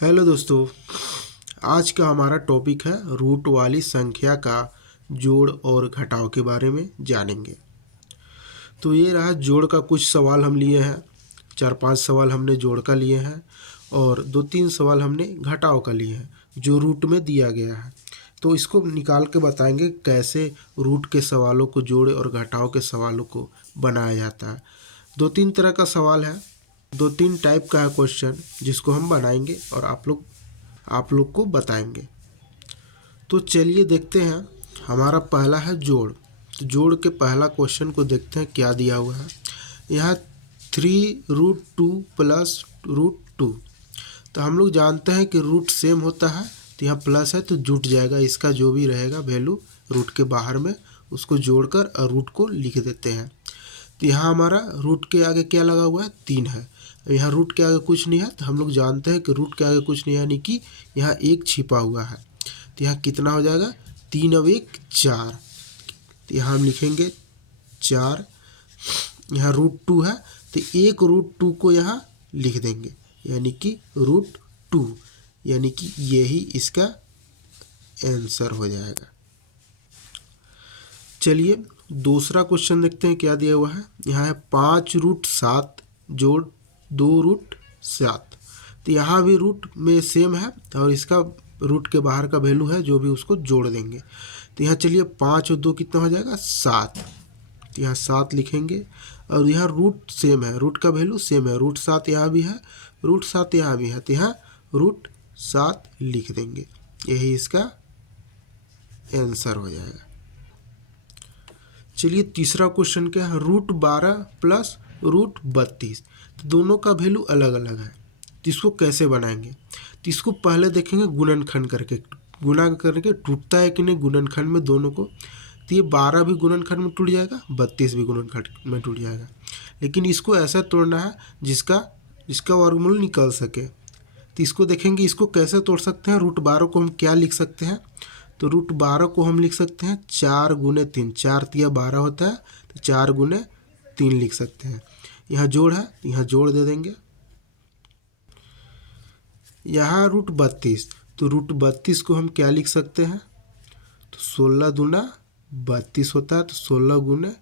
Hello दोस्तों, आज का हमारा टॉपिक है रूट वाली संख्या का जोड़ और घटाव के बारे में जानेंगे। तो ये रहा जोड़ का कुछ सवाल हम लिए हैं। 4-5 सवाल हमने जोड़ का लिए हैं और 2-3 सवाल हमने घटाव का लिए हैं जो रूट में दिया गया है। तो इसको निकाल के बताएंगे कैसे रूट के सवालों को जोड़ और घटाव के सवालों को बनाया जाता है। 2-3 तरह का सवाल है, 2-3 टाइप का है क्वेश्चन जिसको हम बनाएंगे और आप लोग को बताएंगे। तो चलिए देखते हैं। हमारा पहला है जोड़। तो जोड़ के पहला क्वेश्चन को देखते हैं क्या दिया हुआ है। यहाँ 3√2 प्लस √2। तो हम लोग जानते हैं कि रूट सेम होता है, तो यहाँ प्लस है तो जुट जाएगा। इसका जो भी रहेगा वैल्यू रूट के बाहर में उसको जोड़कर और रूट को लिख देते हैं। तो यहाँ हमारा रूट के आगे क्या लगा हुआ है, 3 है। यहाँ रूट के आगे कुछ नहीं है, तो हम लोग जानते हैं कि रूट के आगे कुछ नहीं है, यानी कि यहाँ 1 छिपा हुआ है। तो यहाँ कितना हो जाएगा, 3 और 1 4। तो यहाँ हम लिखेंगे 4। यहाँ √2 है तो 1 √2 को यहाँ लिख देंगे, यानी कि √2, यानी कि यही इसका आंसर हो जाएगा। चलिए दूसरा क्वेश्चन देखते हैं क्या दिया हुआ है। यहाँ है 5√7 जोड़ 2√7। तो यहाँ भी रूट में सेम है और इसका रूट के बाहर का वैल्यू है जो भी उसको जोड़ देंगे। तो यहाँ चलिए 5 और 2 कितना हो जाएगा, 7। तो यहाँ 7 लिखेंगे और यहाँ रूट सेम है, रूट का वैल्यू सेम है। √7 यहाँ भी है, √7 यहाँ भी है, तो यहाँ √7 लिख देंगे, यही इसका आंसर हो जाएगा। चलिए तीसरा क्वेश्चन क्या है, √12 प्लस √32। तो दोनों का वैल्यू अलग अलग है, तो इसको कैसे बनाएंगे। तो इसको पहले देखेंगे गुणनखंड करके, गुणा करके टूटता है कि नहीं गुणनखंड में दोनों को। तो ये 12 भी गुणनखंड में टूट जाएगा, 32 भी गुणनखंड में टूट जाएगा। लेकिन इसको ऐसा तोड़ना है जिसका वर्गमूल निकल सके। तो इसको देखेंगे, इसको कैसे तोड़ सकते हैं। √12 को हम क्या लिख सकते हैं, तो √12 को हम लिख सकते हैं 4 × 3। 4 × 12 होता है, तो 4 × 3 लिख सकते हैं। यहाँ जोड़ है, यहाँ जोड़ दे देंगे। यहाँ √32, तो √32 को हम क्या लिख सकते हैं, तो 16 दूना 32 होता है, तो 16 ×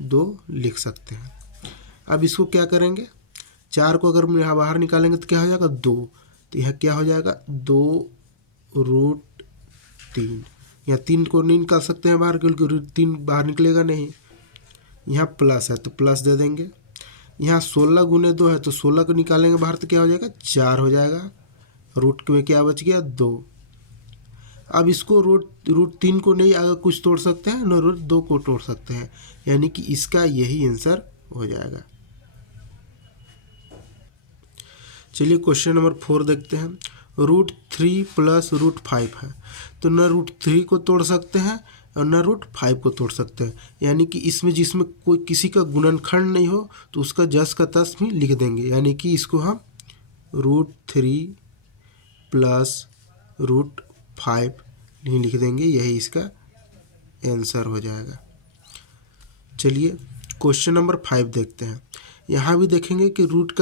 2 लिख सकते हैं। अब इसको क्या करेंगे, 4 को अगर यहाँ बाहर निकालेंगे तो क्या हो जाएगा, 2। तो यह क्या हो जाएगा, 2√3। यहाँ 3 को नहीं निकाल सकते हैं बाहर, क्योंकि 3 बाहर निकलेगा नहीं। यहाँ प्लस है तो प्लस दे देंगे। यहाँ 16 × 2 है, तो 16 को निकालेंगे बाहर तो क्या हो जाएगा, 4 हो जाएगा। रूट में क्या बच गया, 2। अब इसको √3 को नहीं अगर कुछ तोड़ सकते हैं, न √2 को तोड़ सकते हैं, यानी कि इसका यही आंसर हो जाएगा। चलिए क्वेश्चन नंबर 4 देखते हैं। √3 प्लस √5 है, तो न √3 को तोड़ सकते हैं और न √5 को तोड़ सकते हैं, यानी कि इसमें जिसमें कोई किसी का गुणनखंड नहीं हो तो उसका जस का तस भी लिख देंगे, यानी कि इसको हम √3 प्लस √5 नहीं लिख देंगे, यही इसका आंसर हो जाएगा। चलिए क्वेश्चन नंबर 5 देखते हैं। यहाँ भी देखेंगे कि रूट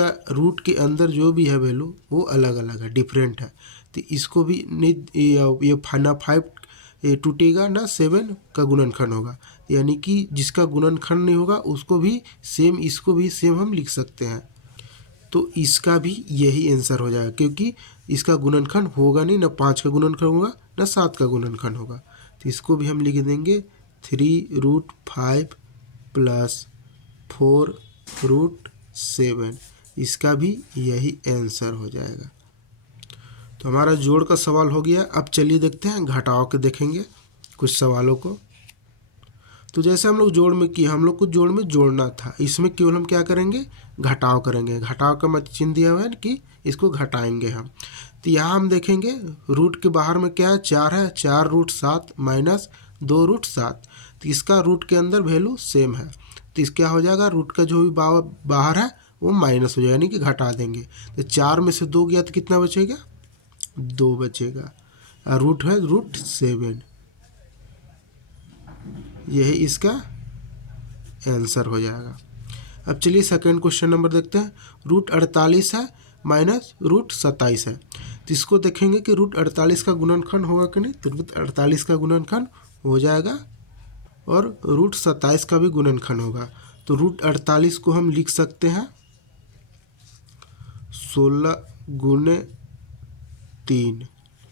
के अंदर जो भी है वैल्यू वो अलग अलग है, डिफरेंट है। तो इसको भी नहीं, ये ना 5 टूटेगा ना 7 का गुणनखंड होगा, यानी कि जिसका गुणनखंड नहीं होगा उसको भी सेम, इसको भी सेम हम लिख सकते हैं। तो इसका भी यही आंसर हो जाएगा, क्योंकि इसका गुणनखंड होगा नहीं, ना 5 का गुणनखंड होगा ना 7 का गुणनखंड होगा। तो इसको भी हम लिख देंगे 3√5 प्लस 4√7, इसका भी यही आंसर हो जाएगा। तो हमारा जोड़ का सवाल हो गया। अब चलिए देखते हैं घटाव के, देखेंगे कुछ सवालों को। तो जैसे हम लोग जोड़ में किए, हम लोग को जोड़ में जोड़ना था, इसमें केवल हम क्या करेंगे, घटाव करेंगे। घटाव का मत चिन्ह दिया हुआ है कि इसको घटाएंगे हम। तो यहाँ हम देखेंगे रूट के बाहर में क्या है, 4 है, 4√7 माइनस 2√7। तो इसका रूट के अंदर वैल्यू सेम है, तो इस क्या हो जाएगा, रूट का जो भी बाहर है वो माइनस हो जाएगा, यानी कि घटा देंगे। तो 4 में से 2 गया तो कितना बचेगा, 2 बचेगा। और रूट है √7, यही इसका आंसर हो जाएगा। अब चलिए सेकंड क्वेश्चन नंबर देखते हैं। √48 है माइनस √27 है। तो इसको देखेंगे कि रूट 48 का गुणनखंड होगा कि नहीं, तो रूट 48 का गुणनखंड हो जाएगा और रूट 27 का भी गुणनखंड होगा। तो रूट 48 को हम लिख सकते हैं 16 गुने 3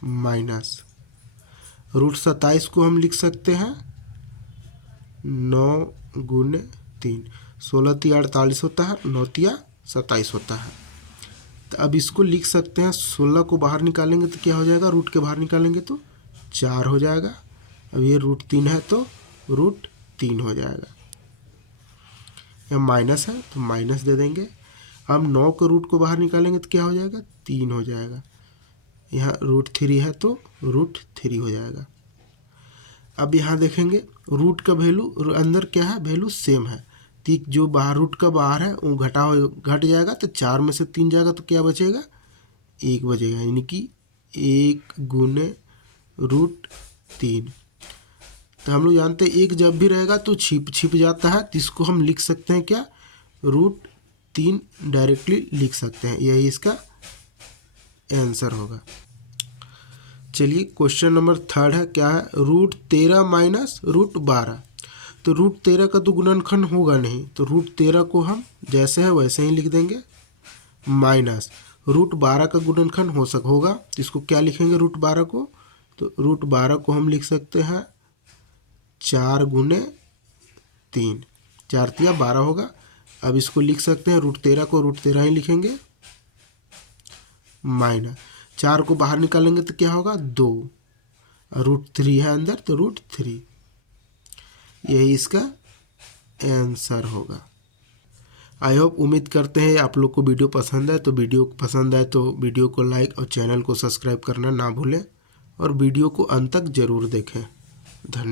माइनस रूट 27 को हम लिख सकते हैं 9 गुने 3। 16 तिया 48 होता है, 9 तिया 27 होता है। तो अब इसको लिख सकते हैं, 16 को बाहर निकालेंगे तो क्या हो जाएगा, रूट के बाहर निकालेंगे तो 4 हो जाएगा। अब ये रूट 3 है तो रूट 3 हो जाएगा। यह माइनस है तो माइनस दे देंगे। अब 9 के रूट को बाहर निकालेंगे तो क्या हो जाएगा, 3 हो जाएगा। यहाँ रूट 3 है तो रूट 3 हो जाएगा। अब यहाँ देखेंगे रूट का वैल्यू अंदर क्या है, वैल्यू सेम है। तो जो बाहर रूट का बाहर है वो घट जाएगा, तो 4 में से 3 जाएगा तो क्या बचेगा, 1 बचेगा, यानी कि 1 गुने रूट 3। तो हम लोग जानते हैं 1 जब भी रहेगा तो छिप जाता है, तो इसको हम लिख सकते हैं क्या, रूट 3 डायरेक्टली लिख सकते हैं। यही इसका आंसर होगा। चलिए क्वेश्चन नंबर 3 है, क्या है, रूट 13 माइनस रूट 12। तो रूट 13 का तो गुणनखंड होगा नहीं, तो रूट 13 को हम जैसे है वैसे ही लिख देंगे, माइनस रूट 12 का गुणनखंड होगा, तो इसको क्या लिखेंगे रूट 12 को, तो रूट 12 को हम लिख सकते हैं 4 गुने 3, 4 तिया 12 होगा। अब इसको लिख सकते हैं रूट 13 को रूट 13 ही लिखेंगे, माइनस 4 को बाहर निकालेंगे तो क्या होगा, 2, रूट 3 है अंदर तो रूट 3। यही इसका आंसर होगा। आई होप, उम्मीद करते हैं आप लोग को वीडियो पसंद है। तो वीडियो को लाइक और चैनल को सब्सक्राइब करना ना भूलें और वीडियो को अंत तक ज़रूर देखें। धन्यवाद।